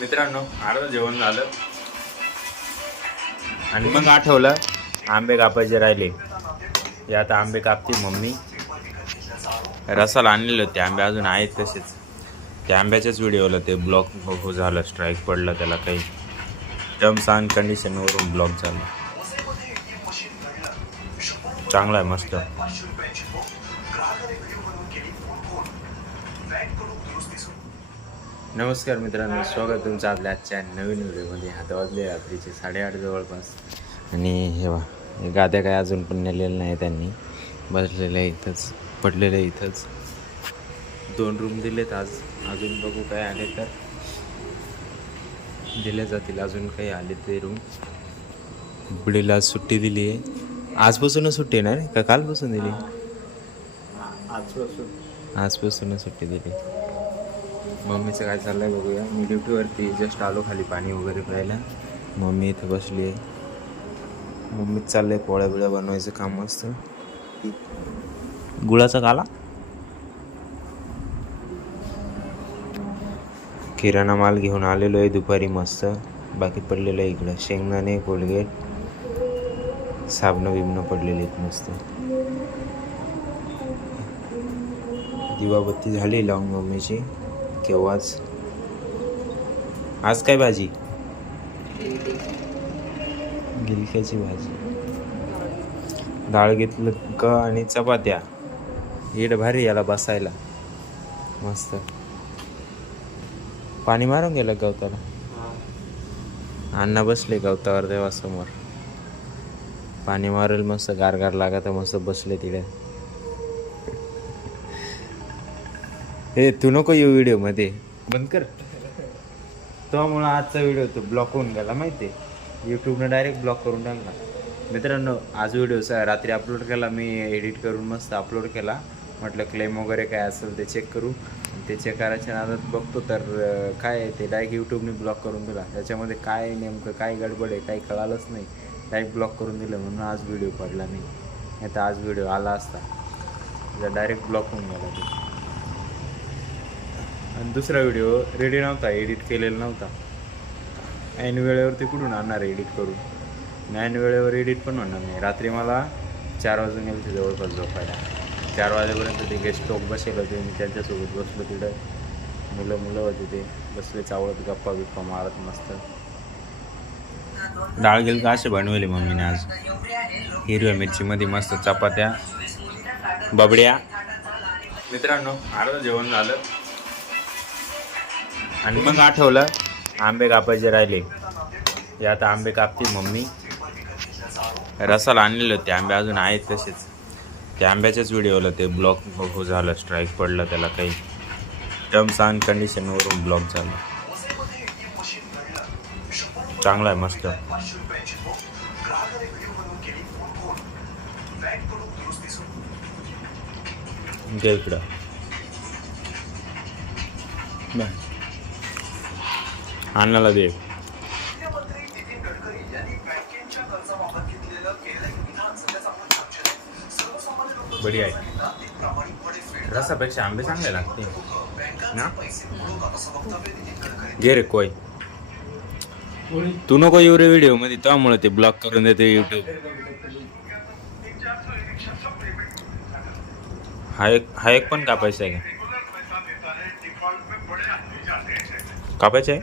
मित्रांनो अर्ध जेवण झालं आणि मग आठवलं आंबे कापायचे राहिले. हे आता आंबे कापते मम्मी. रसाला आणलेले होते आंबे, अजून आहेत तसेच. त्या आंब्याच्याच व्हिडिओला ते ब्लॉक झालं, स्ट्राईक पडलं त्याला, काही टर्म्स अँड कंडिशनवरून ब्लॉक झालं. चांगला आहे, मस्त. नमस्कार मित्रांनो, स्वागत तुमचं आपल्या आजच्या नवीन व्हिडिओमध्ये. आता वाजले रात्रीचे 8:30 जवळपास. आणि हे वा, गाद्या काय अजून पण नेलेलं नाही त्यांनी. बसलेलं आहे इथंच, पडलेलं आहे इथंच. 2 रूम दिलेत आज. अजून बघू काय आले तर दिले जातील. अजून काही आले ते रूम. बुडीला आज सुट्टी दिली आहे. आजपासूनच सुट्टी येणार का कालपासून दिली? आजपासूनच सुट्टी दिली. मम्मीचं काय चाललं आहे बघूया. मी ड्युटीवरती जस्ट आलो खाली पाणी वगैरे प्यायला. मम्मी इथं बसली आहे. मम्मीच चाललं आहे पोळ्या बिळ्या बनवायचं काम असतं. गुळाचा काला, किराणा माल घेऊन आलेलो आहे दुपारी मस्त. बाकी पडलेलं आहे इकडं शेंगदाणे, कोलगेट, साबणं बिबणं पडलेले आहेत मस्त. दिवाबत्ती झाली लावून मम्मीची केव्हाच. आज काय भाजी? गिलक्याची भाजी. डाळ घेतलं का आणि चपात्या. येड भारी याला बसायला मस्त. पाणी मारून गेलं गवताला. अण्णा बसले गवतावर तेव्हा समोर. पाणी मारेल मस्त, गारगार लागत मस्त बसले तिकडे. हे तू नको येऊ व्हिडिओमध्ये, बंद कर. त्यामुळं आजचा व्हिडिओ तो ब्लॉक होऊन गेला माहिती आहे. यूट्यूबनं डायरेक्ट ब्लॉक करून टाकला. मित्रांनो आज व्हिडिओ रात्री अपलोड केला मी, एडिट करून मस्त अपलोड केला. म्हटलं क्लेम वगैरे काय असेल ते चेक करू. ते चेक करायच्या नादात बघतो तर काय ते डायरेक्ट यूट्यूबने ब्लॉक करून दिला. त्याच्यामध्ये काय नेमकं काय गडबड आहे काही कळालंच नाही. डायरेक्ट ब्लॉक करून दिलं म्हणून आज व्हिडिओ पडला नाही. नाही तर आज व्हिडिओ आला असता. डायरेक्ट ब्लॉक होऊन गेला ते. आणि दुसरा व्हिडिओ रेडी नव्हता, एडिट केलेला नव्हता. ऐन वेळेवरती कुठून आणणार एडिट करून? ऐन वेळेवर एडिट पण होणार नाही. रात्री मला 4 वाजून गेलं ते जवळपास झोपायला. 4 वाजेपर्यंत ते गेस्ट टॉक बसेल होते. मी त्यांच्यासोबत बसलो तिथं. मुलं होते ते बसले चावळत गप्पा बिप्पा मारत मस्त. डाळ गेल का असे बनवले मम्मीने आज. हिरव्या मिरचीमध्ये मस्त चपात्या, बबड्या. मित्रांनो अर्ध जेवण झालं आणि मग आठवलं आंबे कापायचे राहिले. हे आता आंबे कापते मम्मी. रसाला आणलेले होते आंबे, अजून आहेत तसेच. त्या आंब्याच्याच व्हिडिओला ते ब्लॉक झालं, स्ट्राईक पडलं त्याला, काही टर्म्स अँड कंडिशनवरून ब्लॉक झालं. चांगला आहे, मस्त. घे इकडं. अन्नाला दे. बढिया आहे. रसापेक्षा आंबे चांगले लागते ना. घे रे कोय. तू नको येऊ रे व्हिडिओ मध्ये, त्यामुळे ते ब्लॉक करून देते यूट्यूब. हा एक पण कापायचा आहे का? कापायचं आहे?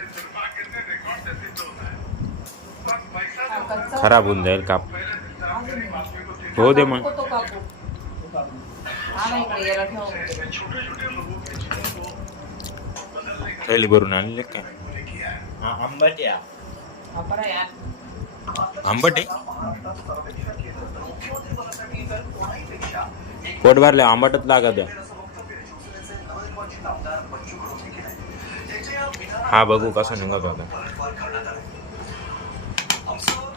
खराब होऊन जाईल काप. हो दे मग. थैली भरून आणले काय? आंबट आहे. आंबट आहे. पोट भरले आंबटच लागत आहे. हा बघू कसा निघत होता.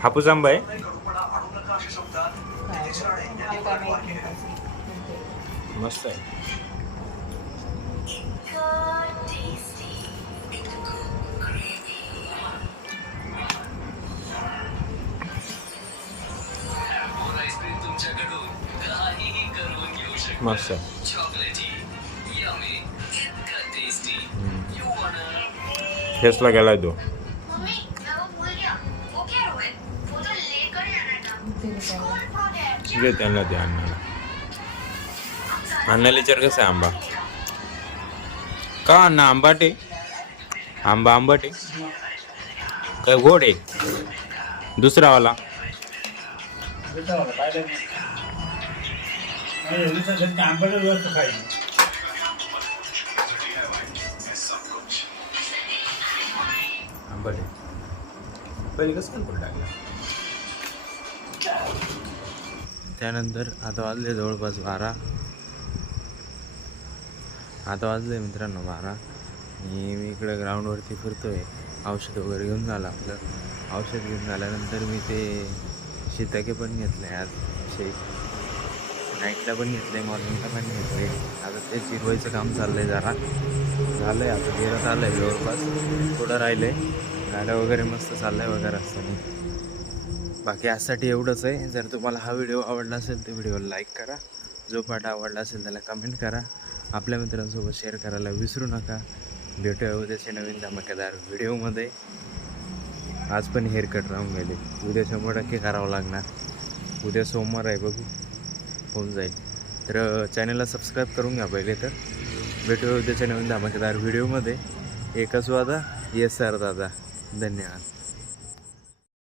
हापूस आंबा आहे. मस्त आहे. मस्त आहे. फेसला गेलाय तो. घे त्यांना ते अण्णाला. अण्णाला विचार कसं आहे आंबा. का अण्णा आंबाट आहे. आंबा आंबट आहे काय गोड आहे दुसरावाला. आंबट आहे पहिले कसं पण टाकलं. त्यानंतर आता वाजले जवळपास 12. आता वाजले मित्रांनो 12 आणि मी इकडे ग्राउंडवरती फिरतोय. औषध वगैरे घेऊन झालं आपलं. औषध घेऊन झाल्यानंतर मी ते शीतके पण घेतले आज. नाईटला पण घेतले, मॉर्निंगला पण घेतले. आता ते फिरवायचं काम चाललं आहे जरा. झालं आहे आता गिरत आलं आहे जवळपास. थोडं राहिलं आहे. गाड्या वगैरे मस्त चाललं आहे वगैरे असताना. बाकी आजसाठी एवढंच आहे. जर तुम्हाला हा व्हिडिओ आवडला असेल तर व्हिडिओला लाईक करा. जो पार्ट आवडला असेल त्याला कमेंट करा. आपल्या मित्रांसोबत शेअर करायला विसरू नका. भेटूया उद्याचे नवीन धमाकेदार व्हिडिओमध्ये. आज पण हेअरकट राहून गेले. उद्या 100% करावं लागणार. उद्या सोमवार आहे, बघू होऊन जाईल. तर चॅनलला सबस्क्राईब करून घ्या पहिले. तर भेटूया उद्याच्या नवीन धमाकेदार व्हिडिओमध्ये. एकच वादा. येस सर दादा. धन्यवाद.